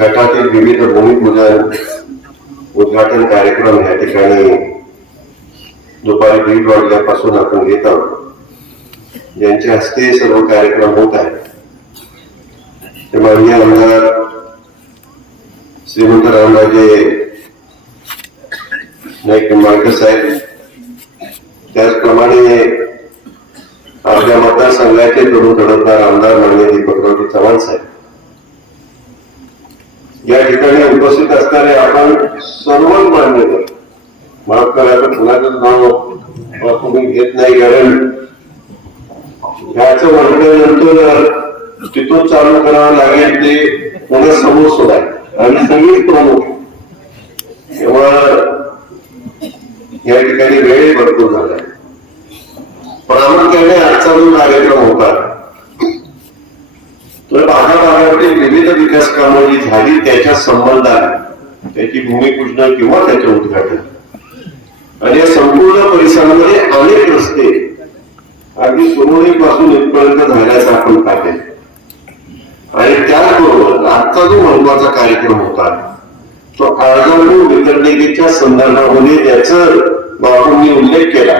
गटातील विविध भूमिपूजन उद्घाटन कार्यक्रम या ठिकाणी दुपारी दीड वाजल्यापासून आपण घेत आहोत. यांच्या हस्ते सर्व कार्यक्रम होत आहेत. ते माननीय आमदार श्रीमंत रामराजे नाईक निंबाळकर साहेब त्याचप्रमाणे आपल्या मतदारसंघाचे प्रमुख घडवणार आमदार माननीय दीपकरावजी चव्हाण साहेब. या ठिकाणी उपस्थित असणारे आपण सर्वच मान्यवर माफ करा कुणाचं नाव तुम्ही घेत नाही कारण ह्याचं म्हटल्यानंतर तिथून चालू करावं लागेल ते पुन्हा समोर सोडाय आणि सगळी प्रमुख तेव्हा या ठिकाणी वेळ भरपूर झालाय प्रामुख्याने आजचा जो कार्यक्रम होता तर भागाभागातील विविध विकास कामं जी झाली त्याच्या संबंधाने. त्याची भूमिपूजन किंवा त्याचे उद्घाटन. आणि या संपूर्ण परिसरामध्ये अनेक रस्ते अगदी सुरुवातीपासून इथपर्यंत झाल्याचं आपण पाहिजे आणि त्याचबरोबर आजचा जो महत्त्वाचा कार्यक्रम होता तो अर्जापूर वितरणिकेच्या संदर्भामध्ये त्याचं बापूंनी उल्लेख केला.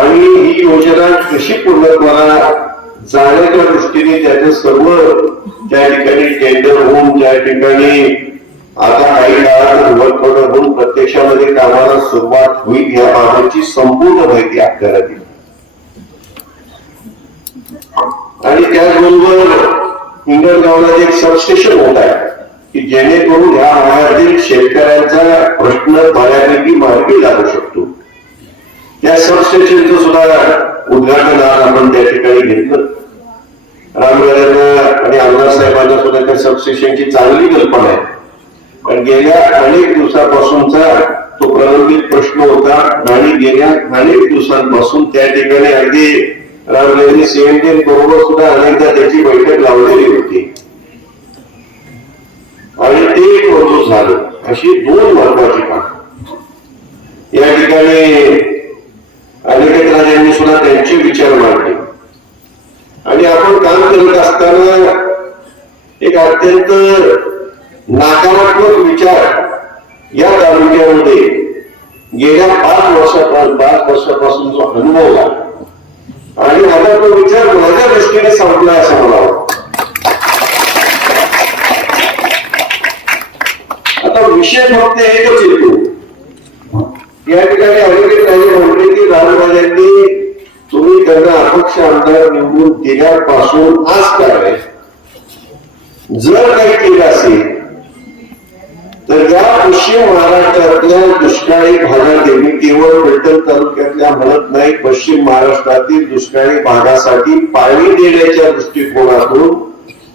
आणि ही योजना कशी पूर्णत्वाला जाण्याच्या दृष्टीने त्याचे सर्व त्या ठिकाणी टेंडर होऊन त्या ठिकाणी आता काही काळात होऊन प्रत्यक्षामध्ये कामाला सुरुवात होईल या बाबतची संपूर्ण माहिती आपल्याला दिली. आणि त्याचबरोबर गावला एक सबस्टेशन होत आहे की जेणेकरून ह्या भागातील शेतकऱ्यांचा प्रश्न बऱ्यापैकी मार्गी लागू शकतो. त्या सबस्टेशनचं सुद्धा उद्घाटन आज आपण त्या ठिकाणी घेतलं. रामराजांना आणि आमदार साहेबांना सुद्धा त्या सबस्टेशनची चांगली कल्पना आहे. पण गेल्या अनेक दिवसापासूनचा तो प्रलंबित प्रश्न होता आणि गेल्या अनेक दिवसांपासून त्या ठिकाणी अगदी रामराजांनी सीएमडी बरोबर सुद्धा अनेकदा त्याची बैठक लावलेली होती. आणि ते एक मंजूर झालं. अशी दोन महत्वाची काम. या ठिकाणी अनिकेत राजांनी सुद्धा त्यांचे विचार मांडले. आणि आपण काम करत असताना एक अत्यंत नकारात्मक विचार या तालुक्यामध्ये गेल्या पाच वर्षापासून पाच वर्षापासून जो अनुभव आला. आणि आता तो विचार माझ्या दृष्टीने संपला असं मला आता विषय फक्त एकच येतो. या ठिकाणी अलीकडे राजे म्हटले की रामराजांनी तुम्ही त्यांना अपक्ष आमदार निवडून दिल्यापासून आज काय जर काही केलं असेल तर या पश्चिम महाराष्ट्रातल्या दुष्काळी भागात केवळ पैठण तालुक्यातल्या म्हणत नाही पश्चिम महाराष्ट्रातील दुष्काळी भागासाठी पाणी देण्याच्या दृष्टिकोनातून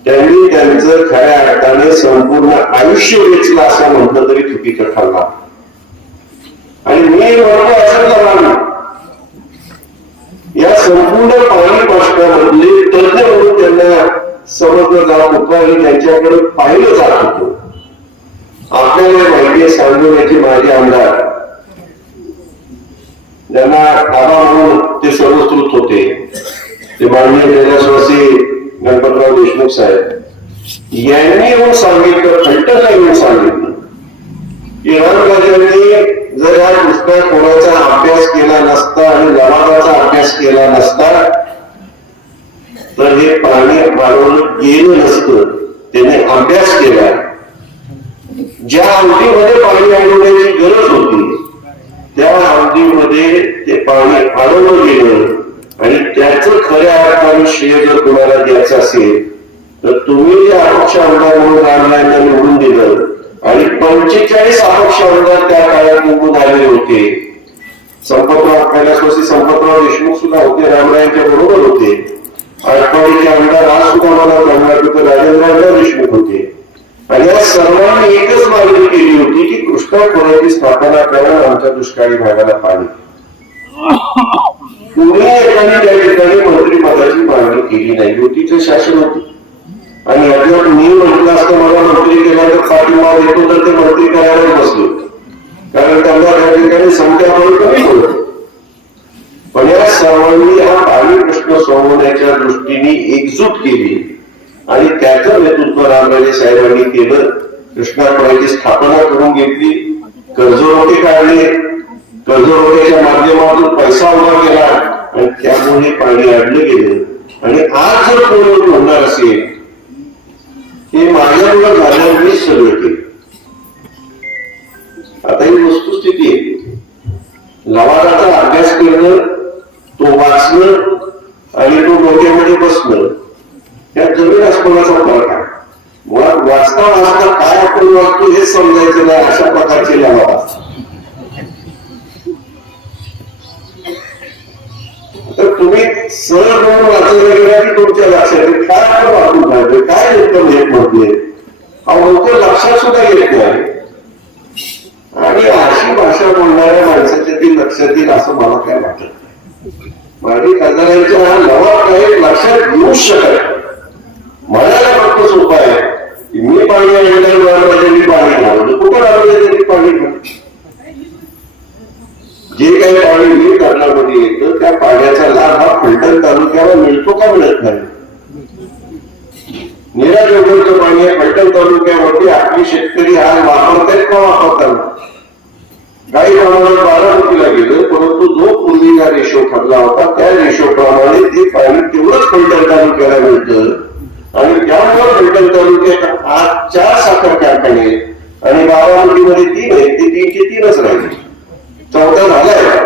त्यांनी त्यांचं खऱ्या अर्थाने संपूर्ण आयुष्य वेचलं असं म्हटलं तरी चुकीचं ठरला आणि मी बरोबर असेल तर करा या संपूर्ण पाणी पाष्टामधले तज्ञ म्हणून त्यांना समजलं जात होतं आणि त्यांच्याकडे पाहिलं जात होतं. आपल्याला माहिती आहे सांगण्याचे माझे आमदार ज्यांना बाबा म्हणून ते सर्वस्तृत होते ते माननीय कैलासवासी गणपतराव देशमुख साहेब. यांनी येऊन सांगितलं फलटणला येऊन सांगितलं. की जर या पुस्तकात कोणाचा अभ्यास केला नसता आणि लवादाचा अभ्यास केला नसता तर हे पाणी वाढवलं गेलं नसतं. त्याने अभ्यास केला. ज्या अवधीमध्ये पाणी अडवण्याची गरज होती त्या अवधीमध्ये ते पाणी अडवलं गेलं. आणि त्याच खऱ्या अर्थाने श्रेय जर कोणाला द्यायचं असेल तर तुम्ही जे अपक्ष आमदार म्हणून रामरायांना निवडून दिलं. आणि पंचेचाळीस अपक्ष आमदार त्या काळात निवडून आलेले होते. संपतराव कैलासवासी संपतराव देशमुख सुद्धा होते रामरायांच्या बरोबर होते. आठवडीचे आमदार आज सुद्धा मला कर्नाटक राजेंद्र देशमुख होते. आणि या सर्वांनी एकच मागणी केली होती की कृष्णा खोऱ्याची स्थापना करा आमच्या दुष्काळी भागाला पाणी. पुणे एकाने त्या ठिकाणी मंत्रिपदाची मागणी केली नाही युतीचे शासन होते. आणि अद्याप मी म्हटलं असतं मला मंत्री केला तर पाठिंबा देतो तर ते मंत्री करायला बसले. कारण त्यांना त्या ठिकाणी संख्याबळ कमी होत. पण या सर्वांनी हा पाणी प्रश्न सोडवण्याच्या दृष्टीने एकजूट केली आणि त्याचं नेतृत्व रामराजे साहेबांनी केलं. कृष्णापुराची स्थापना करून घेतली. कर्जरोखे काढले. कर्जरोख्याच्या माध्यमातून पैसा उभा केला आणि त्यामुळे पाणी अडलं गेलं. आणि आज जर कोणी होणार असेल हे माझ्यामुळे झाल्यावर मीच सगळं केलं. आता ही वस्तुस्थिती आहे. लवादाचा अभ्यास करणं तो वाचणं आणि तो डोक्यामध्ये बसणं या जमीन आसमानाचा फरक आहे. मुळात वाचता वाचता काय आपण वाचतो हे समजायचं नाही अशा प्रकारचे लवाद. तर तुम्ही सरळ म्हणून वाचायला गेला की तुमच्या लक्षात काय आपण वाचून काढतोय काय उत्तम येत म्हटले अहो लवकर लक्षात सुद्धा येत नाही. आणि अशी भाषा बोलणाऱ्या माणसाच्या ती लक्षात येईल असं मला काय वाटत नाही माझी खासदारांच्या हा नवा काही लक्षात येऊ शकत म्हणायला फक्त सोपा आहे की मी पाणी आणल्यावर मी पाणी घालवलं कुठं घालवलं त्यांनी पाणी जे काही पाणी मी धरणामध्ये येतं त्या पाण्याचा लाभ हा फलटण तालुक्याला मिळतो का मिळत नाही निरा जोगरचं पाणी आहे फलटण तालुक्यावरती आपली शेतकरी हा वापरतायत का वापरतात काही प्रमाणात कोटीला गेलं परंतु जो पूर्वीचा रेशो ठरला होता त्या रेशो प्रमाणे ते पाणी तेवढंच फलटण तालुक्याला मिळतं आणि त्यामुळे फिल्टर तालुक्यात आज चार साखर कारखाने आणि बारा कोटीमध्ये तीन आहेत ते तीनचे तीनच राहिले. चौथा झालाय.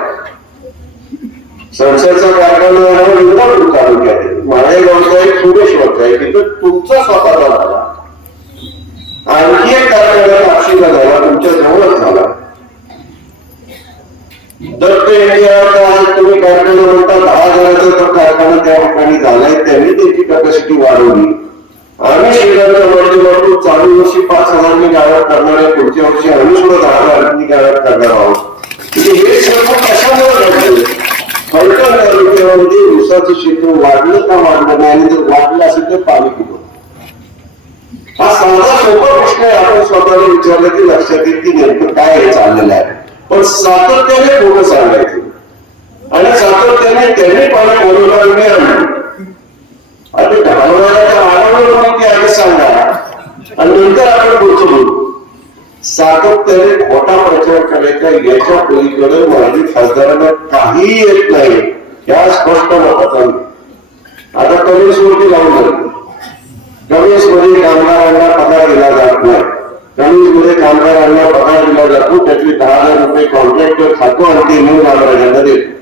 संसदचा कारखाना आहे तालुक्यात आहे माळेगावचा एक सुरेश्वरचा आहे तिथं तुमचा स्वतःचा झाला. आणखी एक कारखाना नाशिकला झाला तुमच्या जवळच झाला. जर ते आज तुम्ही कारखाना म्हणता दहा हजाराचा तो कारखाना त्या ठिकाणी झालाय त्यांनी त्याची कॅपॅसिटी वाढवली आम्ही शेजारच्या चालू वर्षी पाच हजारनी गाळप करणार आहे पुढच्या वर्षी आम्ही सुद्धा दहा हजारांनी गाळप करणार आहोत हे सर्व कशामुळे फलटण तालुक्यामध्ये ऊसाचं क्षेत्र वाढलं का वाढलं नाही आणि जर वाढलं असेल तर पाणी कुठं हा साधा सोपा प्रश्न आहे आपण स्वतःला विचारलं की लक्षात येईल की नेमकं काय हे चाललेलं आहे. पण सातत्याने खोटं सांगायचं आणि सातत्याने त्यांनी पाणी बोलवणार मी आणलं आता घालवण्याच्या आरामावर मग ते आधी सांगा. आणि नंतर आपण पुढचं बोलू. सातत्याने खोटा प्रचार करायचा याच्या पलीकडे माझी खासदारांना काही येत नाही. या स्पष्ट मताचा आता कमी स्मृती लावून कमी स्मृती कामगारांना पगार दिला जात नाही. त्यांनी मध्ये कामगारांना पगार दिला जातो. त्यातले दहा हजार रुपये कॉन्ट्रॅक्टर खातो आणि ते मूळ कामगारांना देतो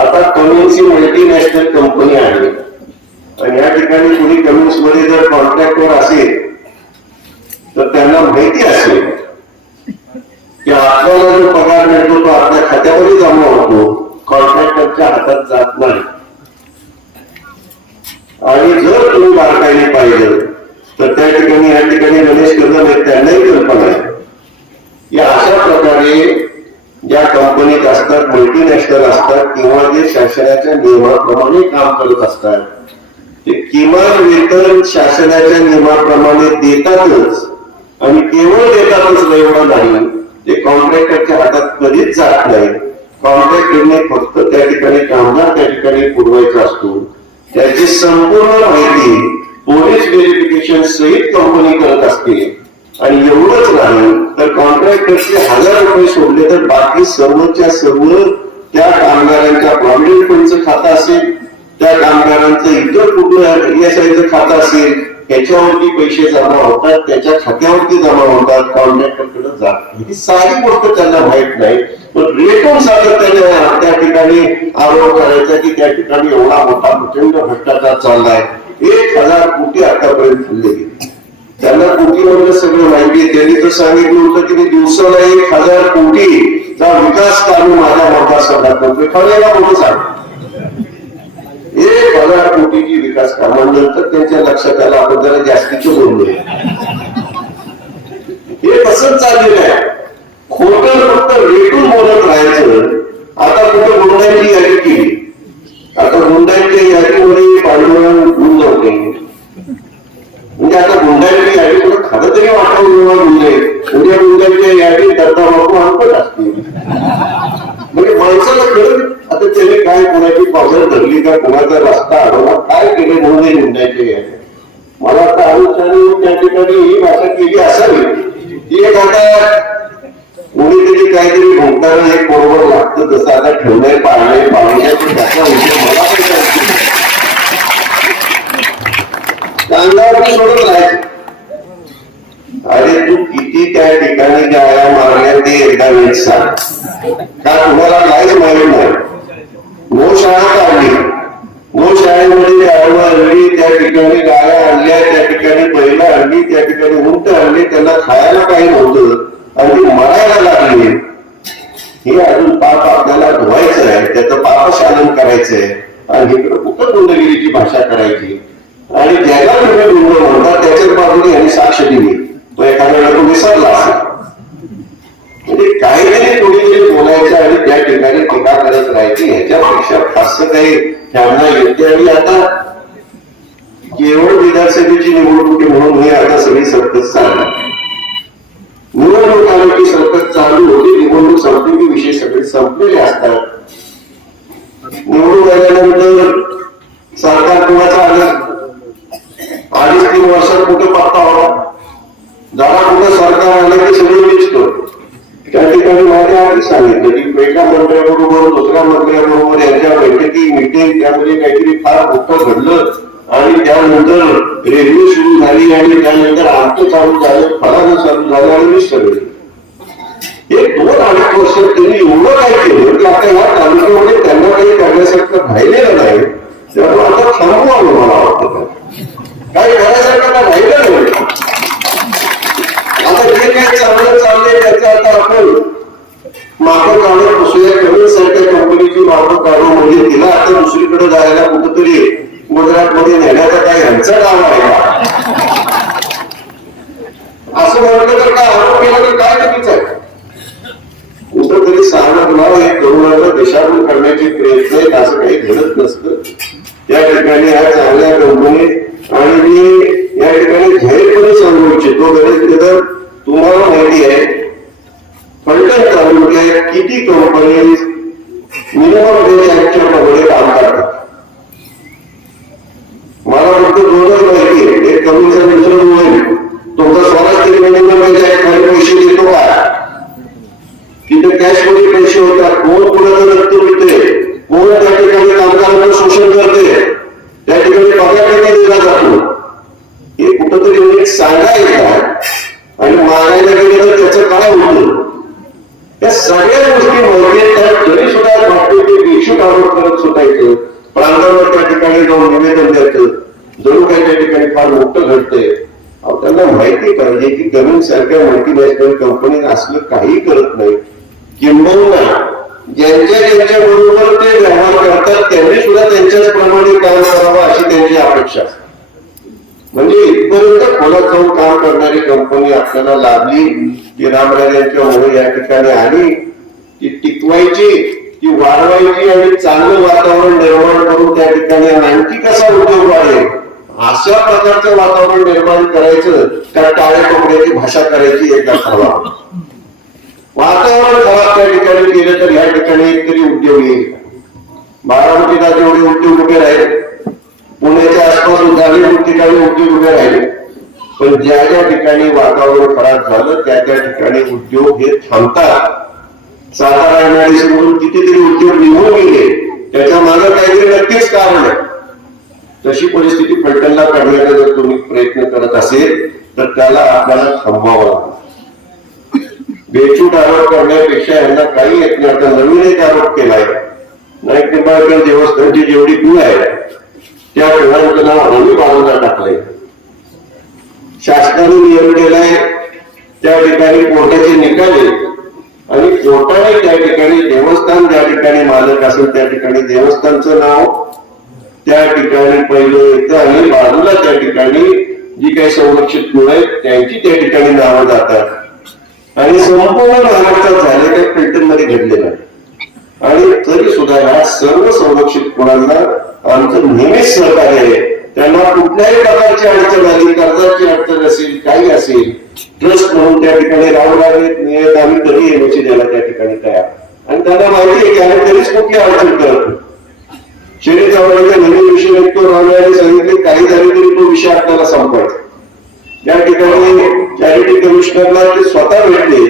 आता कमिन्स ही मल्टीनॅशनल कंपनी आहे. आणि या ठिकाणी कुणी कमिन्समध्ये जर कॉन्ट्रॅक्टर असेल तर त्यांना माहिती असेल की आपल्याला जो पगार मिळतो तो आपल्या खात्यावरही जमा होतो. कॉन्ट्रॅक्टरच्या हातात जात नाही. आणि जर तुम्ही बारकाईने पाहिलं तर त्या ठिकाणी या ठिकाणी गणेश कदम आहेत त्यांनाही कल्पना आहे. या अशा प्रकारे ज्या कंपनीत असतात मल्टीनॅशनल असतात किंवा जे शासनाच्या नियमाप्रमाणे काम करत असतात ते किमान वेतन शासनाच्या नियमाप्रमाणे देतातच आणि केवळ देतातच नाही एवढं नाही. ते कॉन्ट्रॅक्टरच्या हातात कधीच जात नाही. कॉन्ट्रॅक्टरने फक्त त्या ठिकाणी कामगार त्या ठिकाणी पुरवायचा असतो. त्याची संपूर्ण माहिती पोलीस व्हेरिफिकेशन सहित कंपनी करत असते. आणि एवढंच नाही तर कॉन्ट्रॅक्टर्सचे हजार रुपये सोडले तर बाकी सर्वच्या सर्व त्या कामगारांच्या प्रॉव्हिडंट फंडचं खातं असेल त्या कामगारांचं इतर कुठलं एसआयचं खातं असेल त्याच्यावरती पैसे जमा होतात त्याच्या खात्यावरती जमा होतात कॉन्ट्रॅक्टरकडे जात ही सारी गोष्ट त्यांना माहीत नाही. पण रेटून सातत्याने त्या ठिकाणी आरोप करायचा की त्या ठिकाणी एवढा मोठा प्रचंड भ्रष्टाचार चाललाय. एक हजार कोटी आतापर्यंत खाल्ले गेले त्यांना कोटीमधलं सगळं माहिती त्यांनी तर सांगितलं होतं की मी दिवसाला एक हजार कोटीचा विकास काम माझ्या मतदारसंघात करतोय. खरं का मोठं सांग? एक हजार कोटीची विकास कामानंतर त्यांच्या लक्षात आलं आपण जरा जास्तीचे बोललोय हे तसंच चाललेलं आहे. खोटं फक्त रेटून बोलत राहायचं. आता कुठं गुंडांची यादी केली. आता गुंडांच्या यादीमध्ये ठिकाणी बैल आणली त्या ठिकाणी उंट आणली त्यांना खायला काही नव्हतं. आणि मरायला लागले. हे अजून पाप आपल्याला धुवायचं आहे त्याचं पापशालन करायचंय. आणि इकडे कुठं गुंडगिरीची भाषा करायची. आणि ज्याला तुम्ही गुंड म्हणतात त्याच्याच बाजूने यांनी साक्ष दिली. तो एखाद्या वेळेला तो विसरला म्हणजे काहीतरी कुणीतरी बोलायचं आणि त्या ठिकाणी टीका करत राहायची ह्याच्यापेक्षा फारसं काही ठेवणं योग्य आणि आता केवळ विधानसभेची निवडणूक म्हणून हे आता सगळी सरकस चालणार निवडणूक आली की सरकस चालू होती निवडणूक संपली की विषय सगळे संपलेले असतात. निवडून आल्यानंतर सरकार कुणाचं आलं? अडीच तीन वर्षात कुठे पत्ता होता? जरा कुठं सरकार आलं की सगळं दिसतो. त्या ठिकाणी माझ्या आधी सांगितलं की एका मंत्र्याबरोबर दुसऱ्या मंत्र्याबरोबर यांच्या बैठकी मिटिंग त्यामध्ये काहीतरी फार मोठं घडलं. आणि त्यानंतर रेल्वे सुरू झाली आणि त्यानंतर आमचं चालू झालं फळानं चालू झालं आणि मिस्टर हे दोन अनेक वर्ष त्यांनी एवढं काय केलं की आता या तालुक्यामध्ये त्यांना काही करण्यासारखं राहिलेलं नाही. त्यामुळे आता थांबवावं मला वाटतं. काही करायसारखं काय राहिलं नाही. आता जे काही चांगलं चाललंय त्याचं आता आपण मागं काढून बसूया कमी सारख्या कंपनीची मागं काढून म्हणजे तिला आता दुसरीकडे जायला कुठंतरी गुजरातमध्ये नेण्याचा काही यांचा काम आहे? का असं म्हटलं तर काय? आरोप केला तर काय चुकीचं आहे? कुठंतरी सांगणं हे तरुणांना देशातून करण्याचे प्रयत्न आहेत असं काही घडत नसतं. या ठिकाणी या चांगल्या कंपनी आणि मी या ठिकाणी धैर्यपणे सांगू इच्छितो गणित तर तुम्हाला माहिती आहे फलटण तालुक्यात किती कंपनी मिनिमम वेज ऍक्टच्या प्रमाणे काम करतात? मला फक्त दोनच माहिती एक कमीचा दुसरं होईल तुमचा स्वराज्य मिळवलं पाहिजे ऍक्ट पैसे देतो का? तिथे कॅशमध्ये पैसे होतात. कोण कुणाला रक्त मिळते कोण त्या ठिकाणी कामगारांना शोषण करते? त्या ठिकाणी पगार किती दिला जातो? हे कुठंतरी नीट येतात आणि मागायला गेलं तर त्याचं काय होतं? या सगळ्या गोष्टी माहिती आहेत. तरी सुद्धा वाटतो ते बेशूट आरोप करत सुटायचं प्रांतावर त्या ठिकाणी जाऊन निवेदन द्यायचं जणू काही त्या ठिकाणी फार मोठं घडतंय. त्यांना माहिती पाहिजे की गव्हर्नमेंट सारख्या मल्टीनॅशनल कंपनी असलं काही करत नाही. किंबहुना ज्यांच्या ज्यांच्या बरोबर ते व्यवहार करतात त्यांनी सुद्धा त्यांच्याच प्रमाणे काम करावं अशी त्यांची अपेक्षा. असते म्हणजे इथपर्यंत खोलात जाऊन काम करणारी कंपनी आपल्याला लाभली? की रामराज यांच्यामुळे या ठिकाणी आली? ती टिकवायची. की वाढवायची आणि चांगलं वातावरण निर्माण करून त्या ठिकाणी आणखी कसा उद्योग वाढेल अशा प्रकारचं वातावरण निर्माण करायचं त्या टाळ्या कपड्याची भाषा करायची एकदा ठरवा. वातावरण खराब त्या ठिकाणी गेलं तर या ठिकाणी तरी उद्योग येईल. बारामतीला जेवढे उद्योग उभे राहिले पुण्याच्या आसपास झाले ठिकाणी उद्योग उभे राहिले पण ज्या ज्या ठिकाणी वातावरण खराब झालं त्या त्या ठिकाणी उद्योग हे थांबतात. सातारा एमआयडीसी म्हणून कितीतरी उद्योग निघून गेले त्याच्यामागे काहीतरी नक्कीच कारण आहे. तशी परिस्थिती पलटणला काढण्याचा जर तुम्ही प्रयत्न करत असेल तर त्याला आपल्याला थांबवावं लागतं बेचूट आरोप करण्यापेक्षा यांना काही येत नाही. आता नवीन एक आरोप केलाय. नाईक निंबाळकर देवस्थानची जेवढी फी आहे त्या फुलांचं नाव आम्ही बाजूला टाकलंय. शासनाने नियम केलाय त्या ठिकाणी कोर्टाचे निकाल आणि कोर्टाने त्या ठिकाणी देवस्थान ज्या ठिकाणी मालक असेल त्या ठिकाणी देवस्थानचं नाव त्या ठिकाणी पहिलं येतं आणि बाजूला त्या ठिकाणी जी काही संरक्षित कुळ आहेत त्यांची त्या ठिकाणी नावं जातात. आणि संपूर्ण महाराष्ट्रात झालेल्या फिल्टरमध्ये घडलेलं आहे आणि तरी सुद्धा या सर्व संरक्षित कुळांना आमचं नेहमीच सहकार्य आहे. त्यांना कुठल्याही प्रकारची अडचण आली कर्जाची अडचण असेल काही असेल ट्रस्ट म्हणून त्या ठिकाणी राहू लागले नियत आम्ही तरी येण्याची द्यायला त्या ठिकाणी तयार. आणि त्यांना माहिती आहे की आम्ही तरीच कुठली अडचण करतो शरीर शिरी चव्हाणांच्या नवीन विषय निघतो राहण्याने सांगितले काही झाले तरी तो विषय आपल्याला संपवायचा. या ठिकाणी चॅरिटी कमिशनरला ते स्वतः भेटले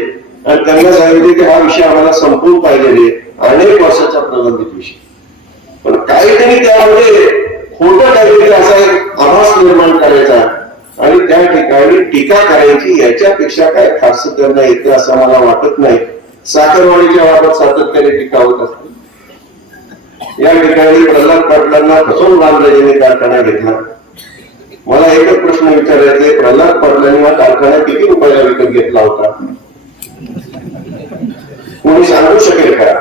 आणि त्यांना सांगितले की हा विषय आम्हाला संपवून पाहिलेले अनेक वर्षाचा प्रलंबित विषय. पण काहीतरी त्यामध्ये खोटं काहीतरी असा एक आभास निर्माण करायचा. आणि त्या ठिकाणी टीका करायची याच्यापेक्षा काय खास त्यांना येते असं मला वाटत नाही. साखरवाडीच्या बाबत सातत्याने टीका होत असते. या ठिकाणी प्रल्हाद पाटलांना फसवून रामराजेने कारखाना घेतला. मला एकच प्रश्न विचारायचे प्रल्हाद पाटलांनी हा कारखाना किती रुपयाला विकत घेतला होता? कोणी सांगू शकेल का?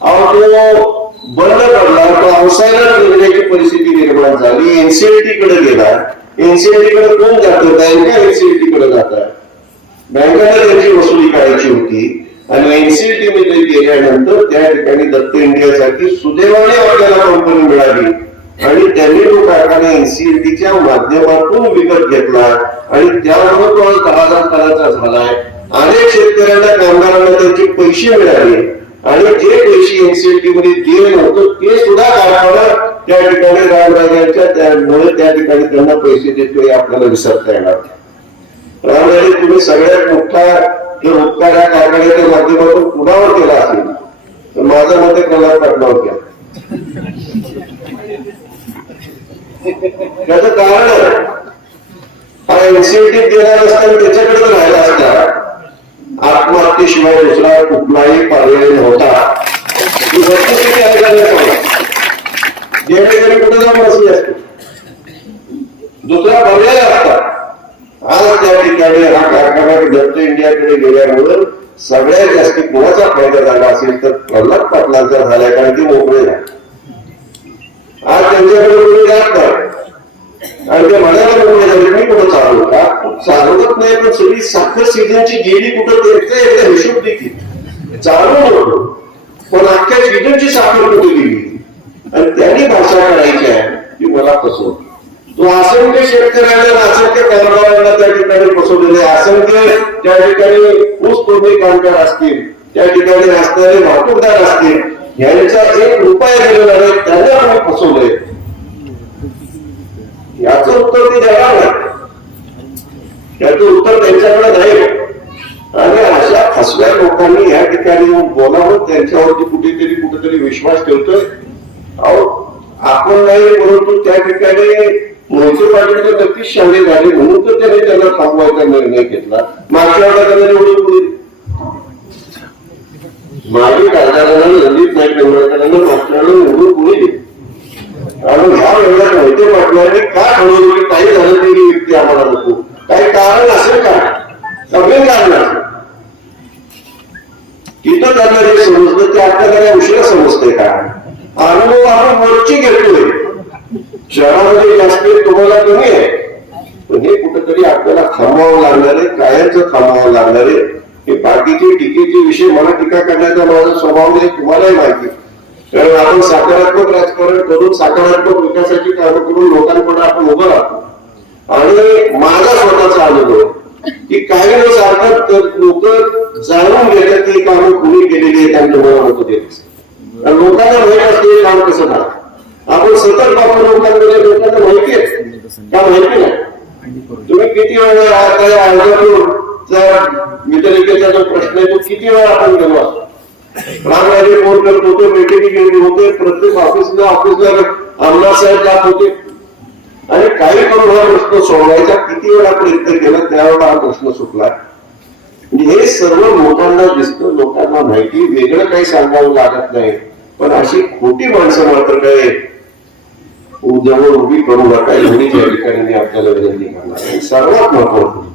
अहो तो बंद पडला तो अवसायाला निर्णयाची परिस्थिती निर्माण झाली. एनसीएलटी कडे गेला. एनसीएलटी कडे कोण जात? बँका एनसीएलटी कडे जातात. बँकांना त्यांची वसुली करायची होती. आणि एनसीएलटी मध्ये गेल्यानंतर त्या ठिकाणी दत्त इंडियासाठी सुदैवाने आपल्याला कंपनी मिळाली. आणि त्यांनी तो कारखाना एनसीएलटीच्या माध्यमातून विकत घेतला. आणि त्यामुळे तो आज दहा हजार झालाय. अनेक शेतकऱ्यांना कामगारांना त्यांचे पैसे मिळाले. आणि जे पैसे एनसीएलटी मध्ये गेले नव्हतं ते सुद्धा कारखाना त्या ठिकाणी रामराजांच्या त्यामुळे त्या ठिकाणी त्यांना पैसे देतोय आपल्याला विसरता येणार रामराजे तुम्ही सगळ्यात मोठा हे उपकार या कारखान्याच्या माध्यमातून कुणावर केला असेल? तर माझं मते कला पाटलावर केला त्याचं कारण हा एनसीएलटी देणार असताना त्याच्याकडे राहिला असता. आत्महत्येशिवाय दुसरा कुठलाही पर्याय नव्हता जेणेकरून कुठे जाऊन बसली असते दुसरा पर्याय असता आज त्या ठिकाणी हा कारखाना दत्त इंडियाकडे गेल्यामुळं सगळ्यात जास्त कोणाचा फायदा झाला असेल तर प्रल्हाद पाटलांचा झालाय कारण ते मोकळे आज त्यांच्याकडे कुठे जात नाही. आणि ते म्हणायला मी कुठं चालू चालवत नाही पण सगळी साखर सीझनची गेली कुठं त्याचा एकदा हिशोब देखील चालू नको पण अख्ख्या सीझनची साखर कुठे गेली? आणि त्यांनी भाषा करायची आहे ती मला फसवली तो असंख्य शेतकऱ्यांना असंख्य कामगारांना त्या ठिकाणी फसवलेले असंख्य त्या ठिकाणी ऊस तोडणी कामगार असतील त्या ठिकाणी असणारे वाहतूकदार असतील यांचा एक रुपया गेलेला नाही त्यांना आम्ही फसवलंय. याच उत्तर ते देणार नाही. याचं उत्तर त्यांच्याकडे नाही. आणि अशा फसव्या लोकांनी या ठिकाणी येऊन बोलावं त्यांच्यावरती कुठेतरी कुठेतरी विश्वास ठेवतोय. अहो आपण नाही परंतु त्या ठिकाणी मोहिते पाटील तर नक्कीच शाळे झाले म्हणून तर त्याने त्यांना थांबवायचा निर्णय घेतला. मागच्या वेळेला त्यांना निवडून दिली मागे खासदारांना रणजित नाईक निंबाळकरांना मागच्या वेळेला निवडून कोणी? दिली आणि ह्या वेळेला मोहिते पाटलांनी का ठरवलं की काही झालं तरी ही व्यक्ती आम्हाला नको काही कारण असेल का सगळे कारण असेल तिथं त्यांना जे समजलं ते आपल्याला काय उशिरा समजतंय का अनुभव आपण वरची घेतोय शहरामध्ये जास्त तुम्हाला कमी आहे पण हे कुठेतरी आपल्याला थांबवावं लागणार आहे कायमचं थांबवावं लागणार आहे हे बाकीचे टीकेचे विषय मला टीका करण्याचा माझा स्वभाव नाही तुम्हालाही माहिती आहे. कारण आपण सकारात्मक राजकारण करून विकासाची कामं करून लोकांपुढे आपण उभं राहतो. आणि माझा स्वतःचा अनुभव की काही न सारखं लोक जाणून घेतात की कामं कुणी केलेली आहेत आणि तुम्हाला मत देत लोकांना माहीत असते हे काम कसं झालं. आपण सतत आपण लोकांकडे लोकांना माहिती आहे. का माहिती नाही? तुम्ही किती वेळा आता या अर्जापूरचा वितरिकेचा जो प्रश्न आहे तो किती वेळा आपण गेलो असतो रामराजे फोन करत होते मीटिंग घेऊन होते प्रत्येक ऑफिसला ऑफिसला आमदार साहेब जात होते. आणि काही करून हा प्रश्न सोडवायचा किती वेळा प्रयत्न केला त्यावेळेला हा प्रश्न सुटला. म्हणजे हे सर्व लोकांना दिसतं लोकांना माहिती वेगळं काही सांगावं लागत नाही. पण अशी खोटी माणसं मात्र काय? जवळ उभी करू नका एवढीच या ठिकाणी आपल्याला विनंती करणार सर्वात महत्वाचं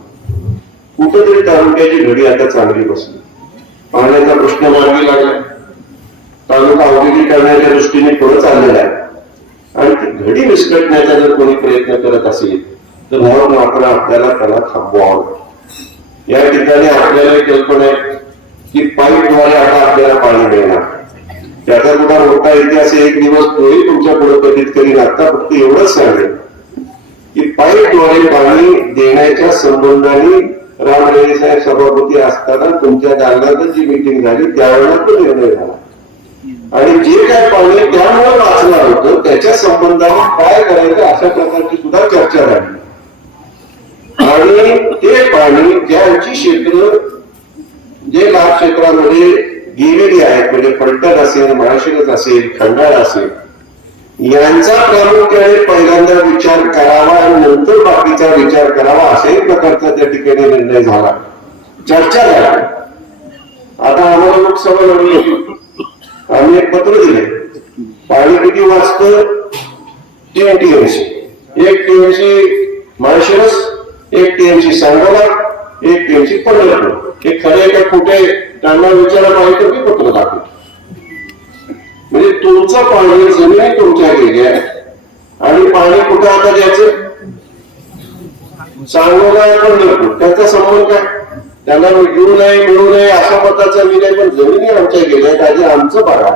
कुठेतरी तालुक्याची घडी आता चांगली बसली. पाण्याचा प्रश्न मार्गी लागला. तालुका औद्योगिकरणाच्या दृष्टीने पुढे चाललेला आहे. आणि ती घडी विस्कटण्याचा जर कोणी प्रयत्न करत असेल तर मग मात्र आपल्याला त्याला थांबवावं या ठिकाणी आपल्याला एक कल्पना आहे की पाईपद्वारे आता आपल्याला पाणी मिळणार. त्याचा सुद्धा मोठा इतिहास एक दिवस तोही तुमच्यापुढे कधीच करीन आता फक्त एवढंच सांगेल की पाईपद्वारे पाणी देण्याच्या संबंधाने रामरेड्डी साहेब सभापती असताना तुमच्या जालन्यात जी मिटिंग झाली त्यावेळेला तो निर्णय झाला. आणि जे काय पाहुणे त्यामुळे वाचणार होतं. त्याच्या संबंधाने काय करायचं अशा प्रकारची सुद्धा चर्चा झाली. आणि ते पाणी ज्यांची क्षेत्र जे लाभ क्षेत्रामध्ये गेलेली आहेत म्हणजे फलटण असेल महाशिरच असेल खंडाळ असेल यांचा प्रामुख्याने पहिल्यांदा विचार करावा आणि नंतर बाकीचा विचार करावा अशाही प्रकारचा त्या ठिकाणी निर्णय झाला. चर्चा झाली. आता आम्हाला लोकसभा लढली आम्ही एक पत्र दिले. पाणी किती वाजतं तीन टीएमसी एक टीएमसी माळशिरस एक टीएमसी सांगोला एक टीएमसी पंढरपूर. हे खरे का कुठे त्यांना विचारा पाहिजे तर पत्र दाखवतो. तुमचं पाणी जमीन तुमच्या गेल्या आणि पाणी कुठं आता द्यायचं पण नको त्याचा संबंध काय? त्यांना घेऊ नये मिळू नये अशा पदाचा विनय पण जमिनी आमच्या गेल्या आधी आमचं बघा.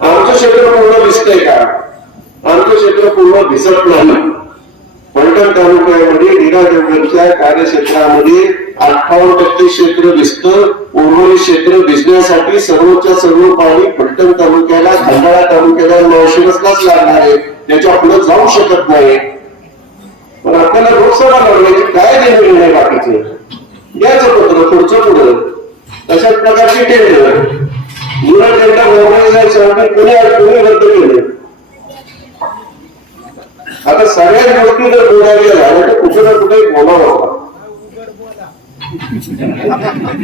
आमचं क्षेत्र पूर्ण दिसतंय का? आमचं क्षेत्र पूर्ण दिसत नाही. फलटण तालुक्यामध्ये नीरा व्यवसाय कार्यक्षेत्रामध्ये अठ्ठावन्न टक्के क्षेत्र दिसतं. उर्वरित क्षेत्र दिसण्यासाठी सर्वोच्च सर्व पाणी फलटण तालुक्याला खंडाळा तालुक्याला नवशिरसलाच लागणार आहे. त्याच्या पुढे जाऊ शकत नाही. पण आपल्याला लोकसभा लढवायची काय देणं नाही बाकीचे? याच पत्र पुढचं पुढं. तशाच प्रकारची टेंडर. जुना टेंडर मुंबई जायचं पुणे पुणे रद्द केले. आता सगळ्याच गोष्टी जर बोलायला तर म्हणजे कुठे ना कुठे बोलावं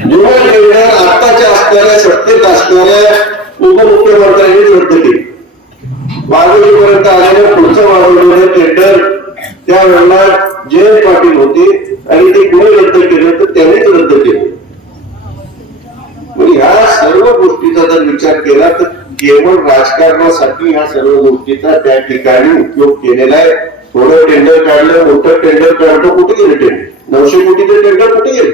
जुनं निर्णय आत्ताच्या असणाऱ्या सत्तेत असणाऱ्या उपमुख्यमंत्र्यांनी रद्द केली. वाघोलीपर्यंत आलेल्या पुढचं वाघोलीमध्ये टेंडर त्यावेळेला जयंत पाटील होते आणि ते कोणी रद्द केलं तर त्यांनीच रद्द केलं. म्हणजे ह्या सर्व गोष्टीचा जर विचार केला तर केवळ राजकारणासाठी ह्या सर्व गोष्टीचा त्या ठिकाणी उपयोग केलेला आहे. थोडं टेंडर काढलं मोठं टेंडर काढलं कुठे गेले टेंडर नऊशे कोटीचे टेंडर कुठे गेले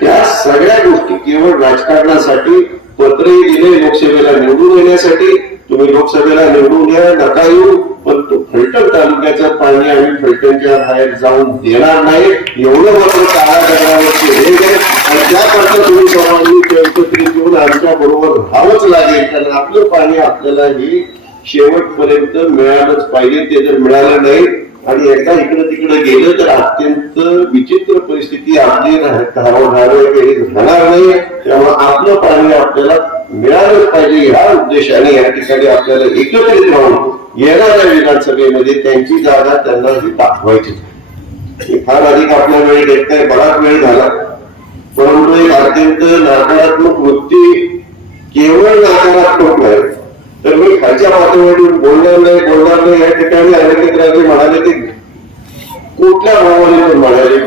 त्या सगळ्या गोष्टी केवळ राजकारणासाठी पत्रही दिले लोकसभेला निवडून येण्यासाठी. तुम्ही लोकसभेला निवडून या नका येऊ पण तो फलटण तालुक्याचं पाणी आम्ही फलटणच्या बाहेर जाऊन देणार नाही. एवढं मात्र काळा दगडावरची रेग आहे आणि त्याकरता तुम्ही सर्वांनी एकत्रित येऊन आमच्या बरोबर राहावंच लागेल कारण आपलं पाणी आपल्याला ही शेवटपर्यंत मिळालंच पाहिजे ते जर मिळालं नाही आणि एका इकडे तिकडे गेलं तर अत्यंत विचित्र परिस्थिती आपली राहणार नाही. त्यामुळे आपलं पाणी आपल्याला मिळालंच पाहिजे. ह्या उद्देशाने या ठिकाणी आपल्याला एकत्रित राहून येणाऱ्या विधानसभेमध्ये. त्यांची जागा त्यांना ही दाखवायची फार अधिक आपल्या वेळ घेत नाही बराच वेळ झाला. परंतु एक अत्यंत नकारात्मक वृत्ती केवळ नकारात्मक नाही तर मी खालच्या पातळीवरून बोलणार नाही बोलणार नाही या ठिकाणी अनेक राजे म्हणाले ते. कुठल्या भावाने पण म्हणाले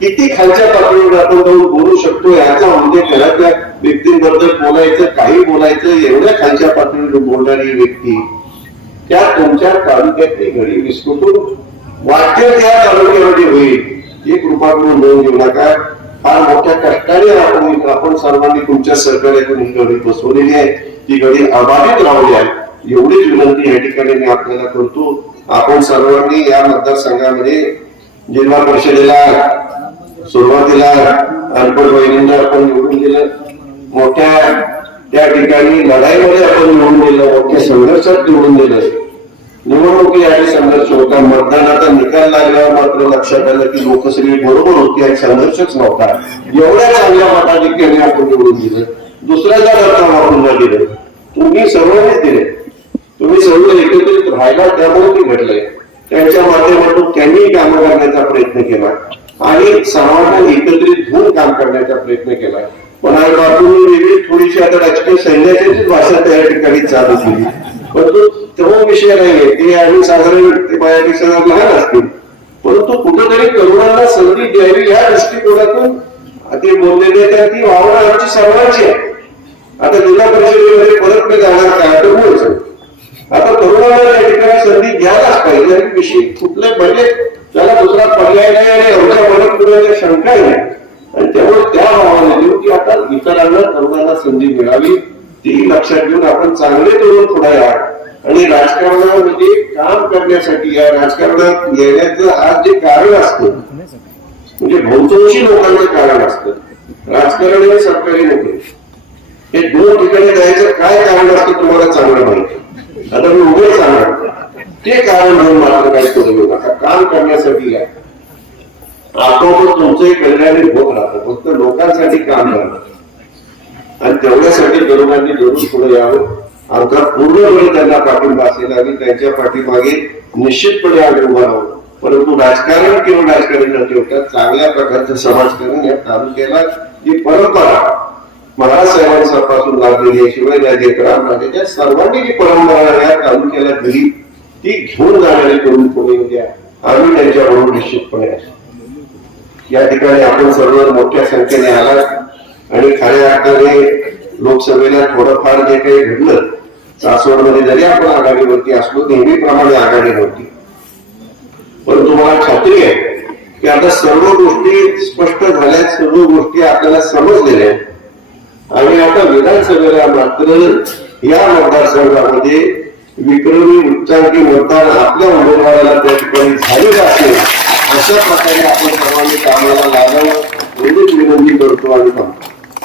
किती खालच्या पातळीवर आपण जाऊन बोलू शकतो याचा म्हणजे घरातल्या व्यक्तींबद्दल बोलायचं काही बोलायचं एवढ्या खालच्या पातळीवर बोलणारी व्यक्ती त्या तुमच्या तालुक्यातली घडी विस्कुटून वाक्य त्या तालुक्यामध्ये होईल. ही कृपा करून घेऊ नका. फार मोठ्या कष्टाने आपण आपण सर्वांनी तुमच्या सहकार्यातून ही घडी बसवलेली आहे. ती घडी अबाधित राहू आहे. एवढीच विनंती या ठिकाणी मी आपल्याला करतो. आपण सर्वांनी या मतदारसंघामध्ये जिल्हा परिषदेला सुरुवातीला अनपट वहिनींना आपण निवडून दिलं. मोठ्या त्या ठिकाणी लढाईमध्ये आपण निवडून दिलं. मोठ्या संघर्षात निवडून दिलं. निवडणुकी आणि संघर्ष होता. मतदानाचा निकाल लागल्यावर मात्र लक्षात आलं की लोकसभे बरोबर होती आणि संघर्षच नव्हता. एवढ्या चांगल्या मताधिक्याने आपण निवडून दिलं. दुसऱ्याच्या घटना वापरून न दिलं. तुम्ही सर्वांनीच दिले. तुम्ही सर्व एकत्रित राहायला त्यामुळे ते घडलंय त्यांच्या माध्यमातून त्यांनी काम करण्याचा प्रयत्न केला. आणि सर्वांना एकत्रित होऊन काम करण्याचा प्रयत्न केला. पण आज बापूंनी वेगळी थोडीशी आता राजकीय सैन्याचीच भाषा त्या ठिकाणी चालू केली. परंतु तो विषय नाहीये. ते आणि साधारण ते माझ्यापेक्षा लहान असतील. परंतु कुठेतरी तरुणांना संधी द्यावी या दृष्टिकोनातून ते बोललेले त्या ती भावना आमची सर्वांची आहे. आता जिल्हा परिषदेमध्ये परत मी जाणार काय तर बोलतो आता तरुणांना या ठिकाणी संधी घ्यायलाच पाहिजे. आणि विषय कुठले म्हणजे त्याला दुसरा पर्याय नाही आणि एवढ्या मदत कुणाला शंका नाही. आणि त्यामुळे त्या भावाने देऊ की आता इतरांना तरुणांना संधी मिळावी ती लक्षात घेऊन आपण चांगले तरुण पुढे या. आणि राजकारणामध्ये काम करण्यासाठी या राजकारणात येण्याचं आज जे कारण असतं म्हणजे बहुतांशी लोकांचं कारण असतं राजकारण आणि सरकारी नोकरी हे दोन ठिकाणी जायचं काय कारण असतं तुम्हाला चांगलं माहिती आता मी उभे सांगणार ते कारण म्हणून मात्र काय करू नका. काम करण्यासाठी या. आपोआप तुमचंही कल्याण होत राहतं. फक्त लोकांसाठी काम करणं. आणि तेवढ्यासाठी गरोबांनी जरूर पुढे यावं. आमचा पूर्णपणे त्यांना पाठिंबा असेल आणि त्यांच्या पाठीमागे निश्चितपणे आम्ही उभा राहू. परंतु राजकारण किंवा राजकारण न ठेवता चांगल्या प्रकारचं समाजकारण या तालुक्याला जी परंपरा महाराज साहेबांपासून लागलेली आहे शिवाजी राजे त्या सर्वांनी जी परंपरा या तालुक्याला दिली ती घेऊन जाणारी करून पुढे उद्या आम्ही त्यांच्याबरोबर निश्चितपणे असू. या ठिकाणी आपण सर्व मोठ्या संख्येने आलात आणि खऱ्या अर्थाने लोकसभेला थोडंफार जे काही घडलं सासवडमध्ये जरी आपण आघाडीवरती असलो नेहमीप्रमाणे आघाडीवरती परंतु मला खात्री आहे की आता सर्व गोष्टी स्पष्ट झाल्या सर्व गोष्टी आपल्याला समजलेल्या आणि आता विधानसभेला मात्र या मतदारसंघामध्ये विक्रमी उच्चांकी मतदान आपल्या उमेदवाराला त्या ठिकाणी झालेलं असेल अशा प्रकारे आपण सर्वांनी कामाला लागावं एवढीच विनंती करतो आणि थांबतो.